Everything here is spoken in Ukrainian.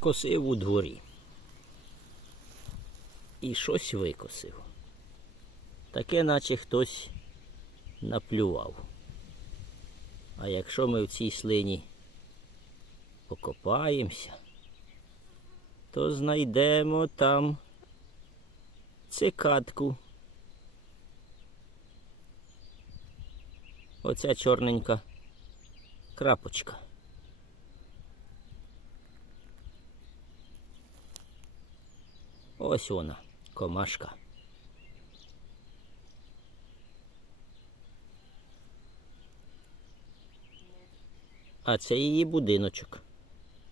Косив у дворі. І щось викосив. Таке, наче хтось наплював. А якщо ми в цій слині покопаємося, то знайдемо там цикадку. Оця чорненька крапочка. Ось вона, комашка. А це її будиночок.